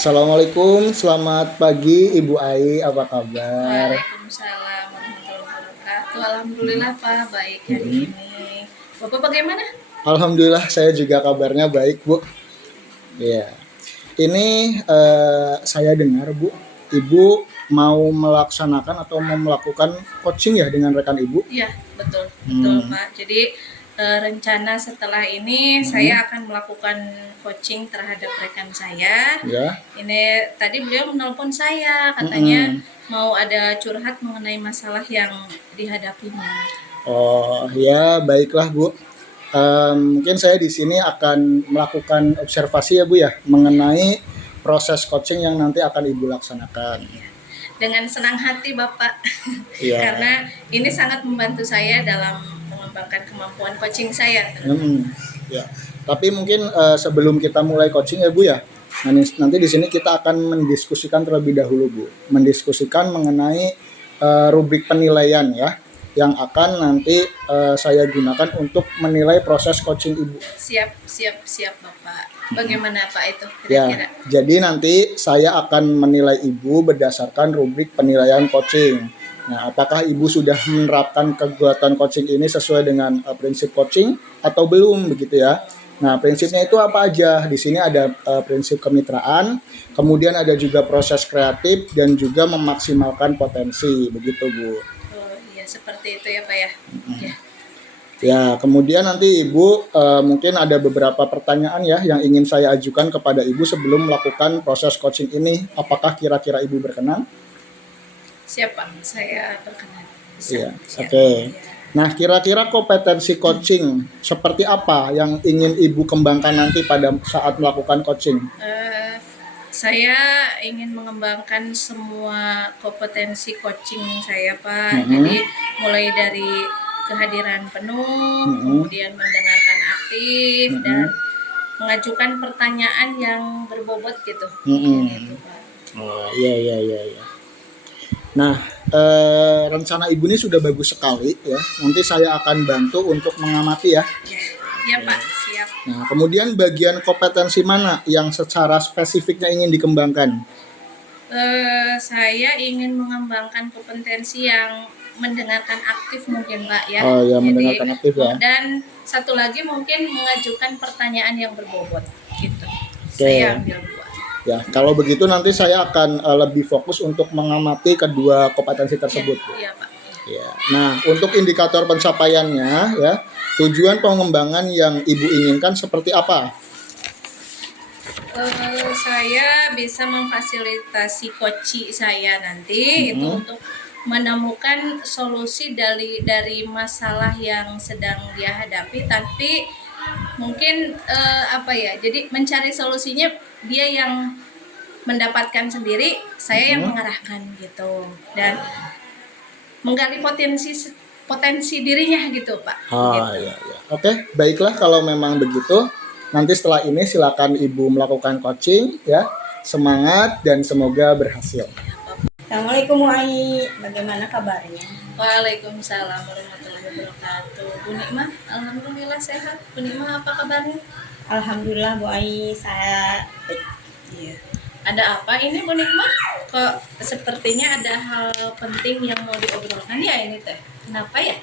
Assalamualaikum, selamat pagi Ibu Ai, apa kabar? Waalaikumsalam warahmatullahi wabarakatuh. Alhamdulillah Pak, baik hari Mm-mm. ini. Bapak bagaimana? Alhamdulillah saya juga kabarnya baik Bu. Iya, ini saya dengar Bu, Ibu mau melaksanakan atau mau melakukan coaching ya dengan rekan Ibu? Iya, betul, betul Hmm. Pak. Jadi rencana setelah ini Hmm. saya akan melakukan coaching terhadap rekan saya. Ya. Ini tadi beliau menelpon saya, katanya Mm-mm. mau ada curhat mengenai masalah yang dihadapinya. Oh ya, baiklah Bu. Mungkin saya di sini akan melakukan observasi ya Bu ya mengenai proses coaching yang nanti akan Ibu laksanakan. Dengan senang hati Bapak, Iya. karena ini sangat membantu saya dalam mengembangkan kemampuan coaching saya. Ya. Tapi mungkin sebelum kita mulai coaching ya Bu ya, nanti di sini kita akan mendiskusikan terlebih dahulu Bu, mendiskusikan mengenai rubrik penilaian ya, yang akan nanti saya gunakan untuk menilai proses coaching Ibu. Siap Bapak. Bagaimana Pak itu Ya, kira-kira? jadi nanti saya akan menilai Ibu berdasarkan rubrik penilaian coaching. Nah, apakah Ibu sudah menerapkan kegiatan coaching ini sesuai dengan prinsip coaching atau belum begitu ya? Nah, prinsipnya itu apa aja? Di sini ada prinsip kemitraan, kemudian ada juga proses kreatif dan juga memaksimalkan potensi, begitu Bu. Oh iya, seperti itu ya Pak ya. Ya. Ya, kemudian nanti Ibu mungkin ada beberapa pertanyaan ya yang ingin saya ajukan kepada Ibu sebelum melakukan proses coaching ini. Apakah kira-kira Ibu berkenan? Siap Pak, saya berkenan. Iya, Siap. oke. Nah, kira-kira kompetensi coaching seperti apa yang ingin Ibu kembangkan nanti pada saat melakukan coaching? Saya ingin mengembangkan semua kompetensi coaching saya Pak. Mm-hmm. Jadi mulai dari kehadiran penuh, kemudian mendengarkan aktif dan mengajukan pertanyaan yang berbobot gitu. Gitu, Pak. Oh, iya. Nah, rencana Ibu ini sudah bagus sekali ya. Nanti saya akan bantu untuk mengamati ya. Ya Pak, siap. Nah, kemudian bagian kompetensi mana yang secara spesifiknya ingin dikembangkan? Saya ingin mengembangkan kompetensi yang mendengarkan aktif mungkin Pak ya. Oh ya, mendengarkan aktif ya. Dan satu lagi mungkin mengajukan pertanyaan yang berbobot gitu. Oke. Saya ambil dua. Ya, kalau begitu nanti saya akan lebih fokus untuk mengamati kedua kompetensi tersebut. Iya Pak. Ya. Nah, untuk indikator pencapaiannya ya, tujuan pengembangan yang Ibu inginkan seperti apa? Saya bisa memfasilitasi coach saya nanti itu untuk menemukan solusi dari masalah yang sedang dia hadapi, tapi mungkin jadi mencari solusinya dia yang mendapatkan sendiri, saya yang mengarahkan gitu, dan menggali potensi dirinya gitu Pak. Gitu. Iya. Oke, baiklah kalau memang begitu. Nanti setelah ini silakan Ibu melakukan coaching ya. Semangat dan semoga berhasil. Assalamualaikum Ai, bagaimana kabarnya? Waalaikumsalam warahmatullahi wabarakatuh. Bu Nikmah, alhamdulillah sehat. Bu Nikmah apa kabarnya? Alhamdulillah Bu Ai, saya Iya. Ada apa ini Bu Nikmah? Kok sepertinya ada hal penting yang mau diobrolkan ya ini teh? Kenapa ya?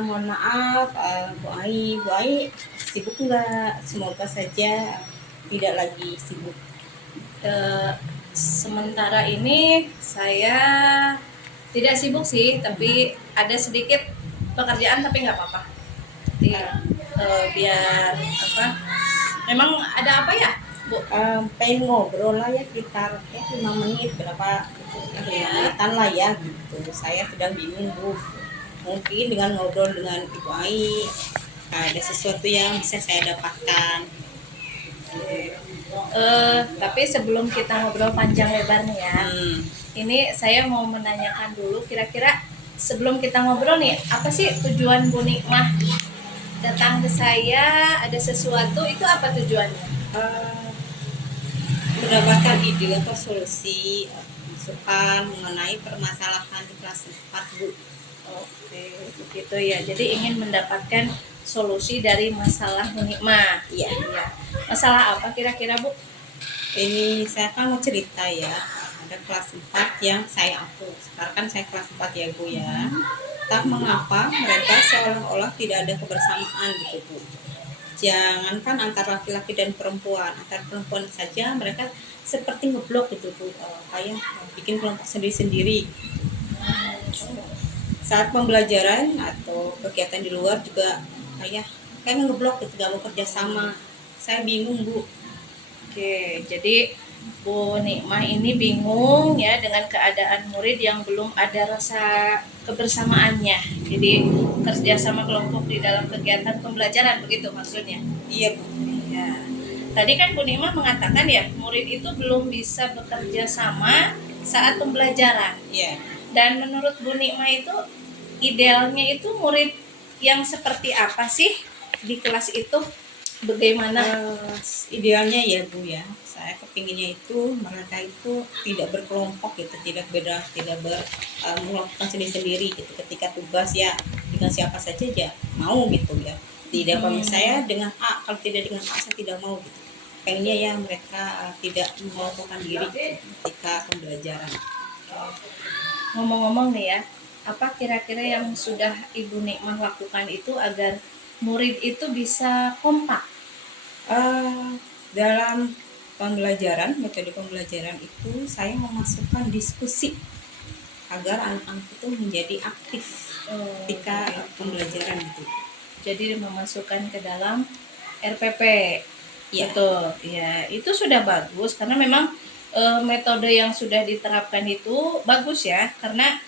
mohon maaf Bu Ai sibuk nggak? Semoga saja tidak lagi sibuk. Sementara ini saya tidak sibuk sih, tapi ada sedikit pekerjaan tapi nggak apa-apa. Jadi biar apa? Memang ada apa ya, Bu? Pengen ngobrol lah ya sekitar 5 menit berapa menitan lah ya gitu. Saya sedang bingung Bu. Mungkin dengan ngobrol dengan Ibu Ai ada sesuatu yang bisa saya dapatkan. Tapi sebelum kita ngobrol panjang lebar nih ya, ini saya mau menanyakan dulu, kira-kira sebelum kita ngobrol nih, apa sih tujuan Bu Nikmah datang ke saya? Ada sesuatu, itu apa tujuannya? Mendapatkan ide atau solusi masukan mengenai permasalahan di kelas 4 Bu. Oke, begitu ya. Jadi ingin mendapatkan solusi dari masalah Bu Nikmah. Iya. Masalah apa kira-kira Bu? Ini saya kan mau cerita ya. Ada kelas 4 yang saya aku. Sekarang kan saya kelas 4 ya Bu ya. Tak mengapa mereka seolah-olah tidak ada kebersamaan gitu Bu. Jangankan antar laki-laki dan perempuan, antar perempuan saja mereka seperti ngeblok gitu Bu. Kayak bikin kelompok sendiri-sendiri. Saat pembelajaran atau kegiatan di luar juga kayak ngeblok gitu, gak mau kerjasama. Saya bingung Bu. Oke, jadi Bu Nikmah ini bingung ya dengan keadaan murid yang belum ada rasa kebersamaannya. Jadi kerja sama kelompok di dalam kegiatan pembelajaran, begitu maksudnya. Iya Bu. Ya. Tadi kan Bu Nikmah mengatakan ya, murid itu belum bisa bekerja sama saat pembelajaran. Iya. Dan menurut Bu Nikmah itu idealnya itu murid yang seperti apa sih di kelas itu? Bagaimana? Idealnya ya Bu ya, saya kepinginnya itu mereka itu tidak berkelompok gitu, tidak melakukan sendiri-sendiri gitu. Ketika tugas ya dengan siapa saja ya mau gitu ya, tidak saya dengan A, kalau tidak dengan A saya tidak mau gitu. Pengennya ya mereka tidak melakukan diri gitu, ketika pembelajaran. Ngomong-ngomong nih ya, apa kira-kira yang sudah Ibu Nikmah lakukan itu agar murid itu bisa kompak? Dalam metode pembelajaran itu saya memasukkan diskusi agar anak-anak itu menjadi aktif ketika pembelajaran gitu. Jadi memasukkan ke dalam RPP. Ya. Betul. Ya, itu sudah bagus karena memang metode yang sudah diterapkan itu bagus ya, karena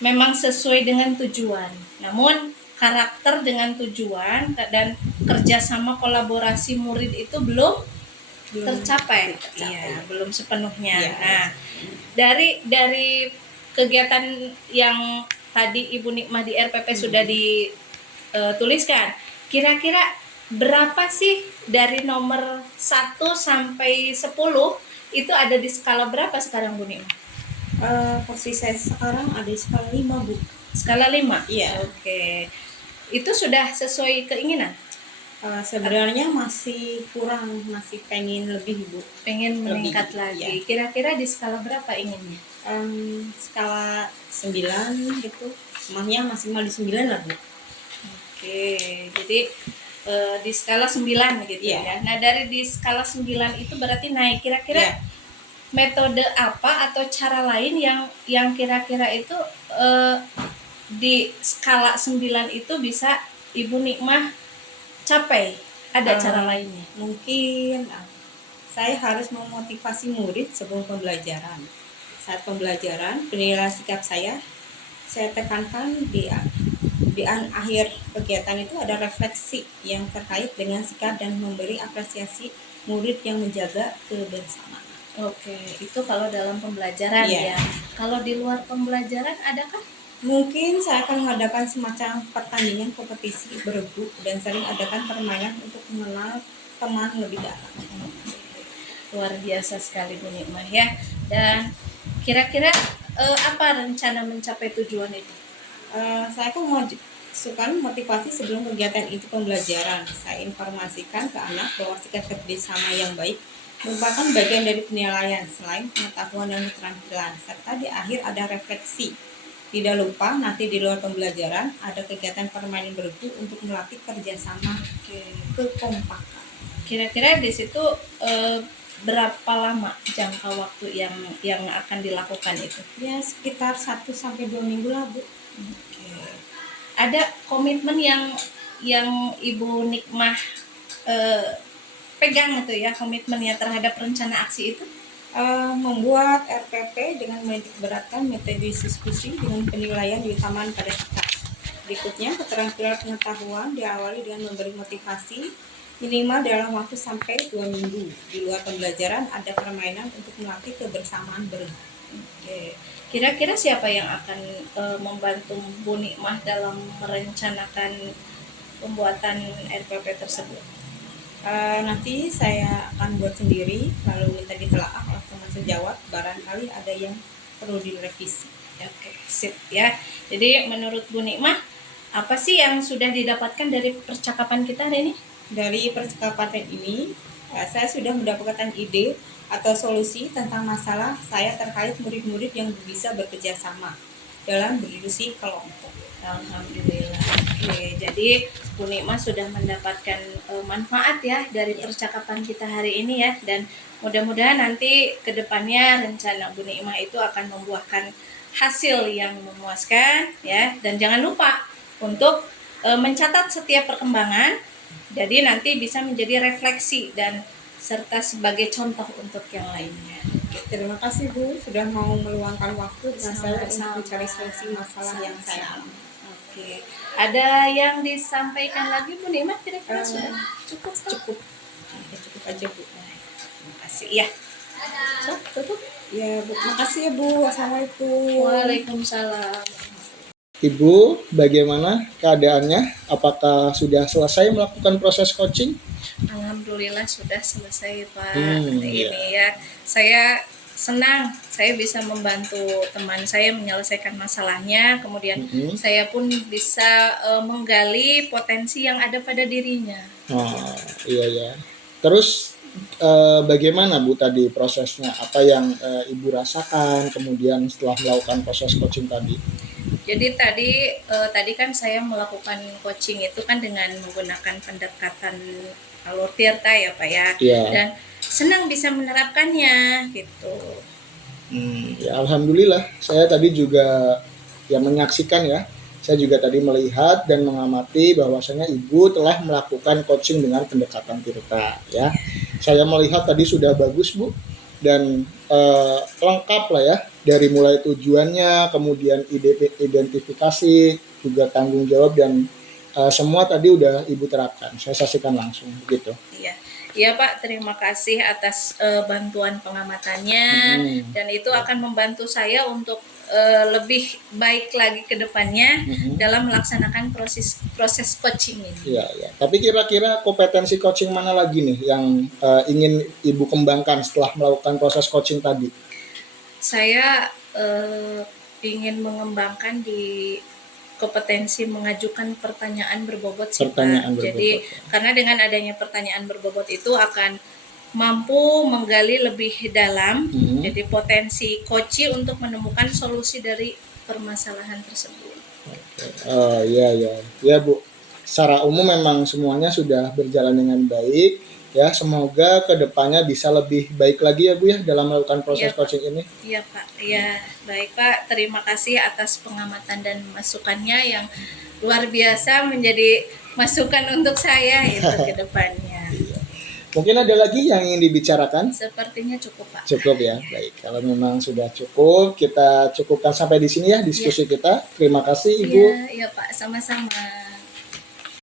memang sesuai dengan tujuan. Namun karakter dengan tujuan dan kerjasama kolaborasi murid itu belum tercapai. Iya, belum sepenuhnya. Ya. Nah, dari kegiatan yang tadi Ibu Nikmah di RPP sudah dituliskan, kira-kira berapa sih dari nomor 1 sampai 10 itu ada di skala berapa sekarang Bu Nikmah? Posisi saya sekarang ada di skala 5 Bu. Skala 5? Iya. Oke. Itu sudah sesuai keinginan? Sebenarnya masih kurang, masih pengen lebih Bu. Pengen meningkat lebih, lagi. iya. Kira-kira di skala berapa inginnya? Skala 9 gitu. Mahnya maksimal di 9 lah Bu. Oke, jadi di skala 9 gitu ya. Nah, dari di skala 9 itu berarti naik. Kira-kira metode apa atau cara lain yang kira-kira itu di skala 9 itu bisa Ibu Nikmah capai? Ada cara lainnya? Mungkin saya harus memotivasi murid sebelum pembelajaran. Saat pembelajaran, penilaian sikap saya tekankan di akhir kegiatan itu ada refleksi yang terkait dengan sikap dan memberi apresiasi murid yang menjaga kebersamaan. Oke, itu kalau dalam pembelajaran ya. Kalau di luar pembelajaran adakah? Mungkin saya akan mengadakan semacam pertandingan kompetisi beregu dan sering adakan permainan untuk mengenal teman lebih dalam. Luar biasa sekali Bu Nikmah ya. Dan kira-kira apa rencana mencapai tujuan itu? Saya akan memasukkan motivasi sebelum kegiatan itu pembelajaran. Saya informasikan ke anak bahwa sikap kerjasama yang baik merupakan bagian dari penilaian selain pengetahuan dan keterampilan, serta di akhir ada refleksi. Tidak lupa nanti di luar pembelajaran ada kegiatan permainan bergu untuk melatih kerjasama kekompakan. Kira-kira di situ berapa lama jangka waktu yang akan dilakukan itu? Ya sekitar 1-2 minggu lah Bu. Ada komitmen yang Ibu Nikmah pegang itu ya, komitmennya terhadap rencana aksi itu? Membuat RPP dengan menitik beratkan metode diskusi dengan penilaian diutamakan pada sikap. Berikutnya, keterampilan pengetahuan diawali dengan memberi motivasi minimal dalam waktu sampai 2 minggu. Di luar pembelajaran ada permainan untuk melatih kebersamaan bergu. Oke. Kira-kira siapa yang akan membantu Bu Nikmah dalam merencanakan pembuatan RPP tersebut? Nanti saya akan buat sendiri lalu minta ditelaah oleh teman sejawat, barangkali ada yang perlu direvisi. Oke, sip ya. Jadi menurut Bu Nikmah, apa sih yang sudah didapatkan dari percakapan kita hari ini? Dari percakapan ini Saya sudah mendapatkan ide atau solusi tentang masalah saya terkait murid-murid yang bisa bekerja sama dalam berdiskusi kelompok. Alhamdulillah. Oke, jadi Bu Nikmah sudah mendapatkan manfaat ya dari percakapan kita hari ini ya, dan mudah-mudahan nanti ke depannya rencana Bu Nikmah itu akan membuahkan hasil yang memuaskan ya, dan jangan lupa untuk mencatat setiap perkembangan. Jadi nanti bisa menjadi refleksi dan serta sebagai contoh untuk yang lainnya. Terima kasih Bu sudah mau meluangkan waktu dengan saya untuk Sama-sama. mencari solusi masalah yang saya Sama-sama. alami. Oke, ada yang disampaikan lagi Bu Nikmah, kira-kira sudah cukup? Cukup. Ya, cukup aja Bu. Terima kasih ya. So, tutup. Ya Bu, makasih ya Bu. Wassalamualaikum. Waalaikumsalam. Ibu, bagaimana keadaannya? Apakah sudah selesai melakukan proses coaching? Alhamdulillah sudah selesai Pak. Iya. Ini ya, saya senang saya bisa membantu teman saya menyelesaikan masalahnya, kemudian saya pun bisa menggali potensi yang ada pada dirinya. Oh, iya ya. Terus bagaimana Bu tadi prosesnya? Apa yang Ibu rasakan kemudian setelah melakukan proses coaching tadi? Jadi tadi kan saya melakukan coaching itu kan dengan menggunakan pendekatan alur tirta ya Pak ya. Iya. Dan senang bisa menerapkannya gitu. Ya alhamdulillah, saya tadi juga yang menyaksikan ya. Saya juga tadi melihat dan mengamati bahwasanya Ibu telah melakukan coaching dengan pendekatan tirta ya. Saya melihat tadi sudah bagus Bu, dan lengkap lah ya, dari mulai tujuannya, kemudian identifikasi, juga tanggung jawab, dan semua tadi udah Ibu terapkan. Saya saksikan langsung begitu. Iya. Iya Pak, terima kasih atas bantuan pengamatannya, dan itu akan membantu saya untuk lebih baik lagi ke depannya dalam melaksanakan proses coaching ini. Iya, ya. Tapi kira-kira kompetensi coaching mana lagi nih yang ingin Ibu kembangkan setelah melakukan proses coaching tadi? Saya ingin mengembangkan di kompetensi mengajukan pertanyaan berbobot sih Pak. Pertanyaan berbobot, Jadi ya. karena dengan adanya pertanyaan berbobot itu akan mampu menggali lebih dalam, jadi potensi coach untuk menemukan solusi dari permasalahan tersebut. Oh iya ya, ya Bu. Secara umum memang semuanya sudah berjalan dengan baik. Ya, semoga kedepannya bisa lebih baik lagi ya Bu ya dalam melakukan proses Iya, Pak. coaching ini. Iya Pak, ya baik Pak. Terima kasih atas pengamatan dan masukannya yang luar biasa, menjadi masukan untuk saya itu ke depannya. Mungkin ada lagi yang ingin dibicarakan? Sepertinya cukup Pak. Cukup ya, baik. Kalau memang sudah cukup, kita cukupkan sampai di sini ya diskusi kita. Terima kasih Ibu. Iya Pak, sama-sama.